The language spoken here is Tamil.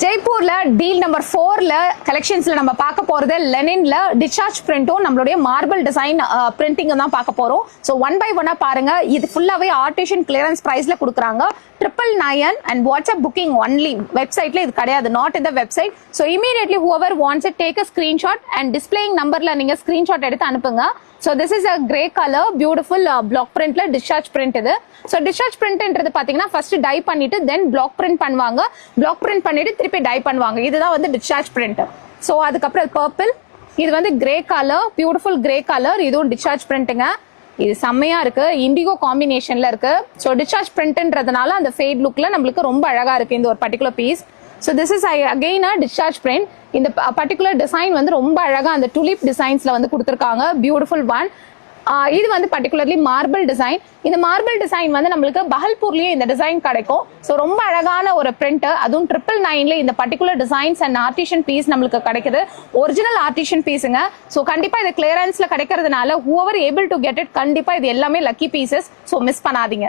ஜெய்ப்பூர்ல டீல் நம்பர் 4ல கலெக்ஷன்ஸ்ல நம்ம பார்க்க போறது லெனின்ல டிஸ்சார்ஜ் பிரிண்டும் நம்மளுடைய மார்பிள் டிசைன் பிரிண்டிங் தான் பார்க்க போறோம். ஸோ 1 by 1 பாருங்க. இது ஃபுல்லாவே ஆர்டிஷன் கிளியரன்ஸ் பிரைஸ்ல கொடுக்குறாங்க. 999 அண்ட் வாட்ஸ்அப் புக்கிங் ஒன்லி. வெப்சைட்ல இது கிடையாது, not in the website. So immediately whoever wants it take a screenshot and displaying நம்பர்ல நீங்க ஸ்கிரீன்ஷாட் எடுத்து அனுப்புங்க. So this is a grey color beautiful block printல discharge print இது. So discharge printன்றது பாத்தீங்கன்னா ஃபர்ஸ்ட் டை பண்ணிட்டு தென் block print பண்ணுவாங்க. block print பண்ணிட்டு திருப்பி டை பண்ணுவாங்க. இதுதான் வந்து discharge print. So அதுக்கப்புறம் purple, இது வந்து grey color beautiful grey color, இதுவும் discharge printங்க. இது செம்மையா இருக்கு, இண்டிகோ காம்பினேஷன்ல இருக்கு. ஸோ டிஸ்சார்ஜ் பிரிண்ட்ன்றதுனால அந்த ஃபேட் லுக்ல நம்மளுக்கு ரொம்ப அழகா இருக்கு இந்த ஒரு particular piece. So this is again a discharge print. இந்த பர்டிகுலர் டிசைன் வந்து ரொம்ப அழகா அந்த டுலிப் டிசைன்ஸ்ல வந்து கொடுத்துருக்காங்க. Beautiful one. இது வந்து பர்டிகுலர்லி மார்பிள் டிசைன். இந்த மார்பிள் டிசைன் வந்து நம்மளுக்கு பஹல்பூர்லயும் இந்த டிசைன் கிடைக்கும். ஸோ ரொம்ப அழகான ஒரு பிரிண்ட், அதுவும் 999ல இந்த பர்டிகுலர் டிசைன்ஸ் அண்ட் ஆர்டிஷன் பீஸ் நம்மளுக்கு கிடைக்குது. Original artisan பீஸுங்க. ஸோ கண்டிப்பா இது கிளியரன்ஸ்ல கிடைக்கிறதுனால whoever able to get it கண்டிப்பா இது எல்லாமே லக்கி பீசஸ். ஸோ மிஸ் பண்ணாதீங்க.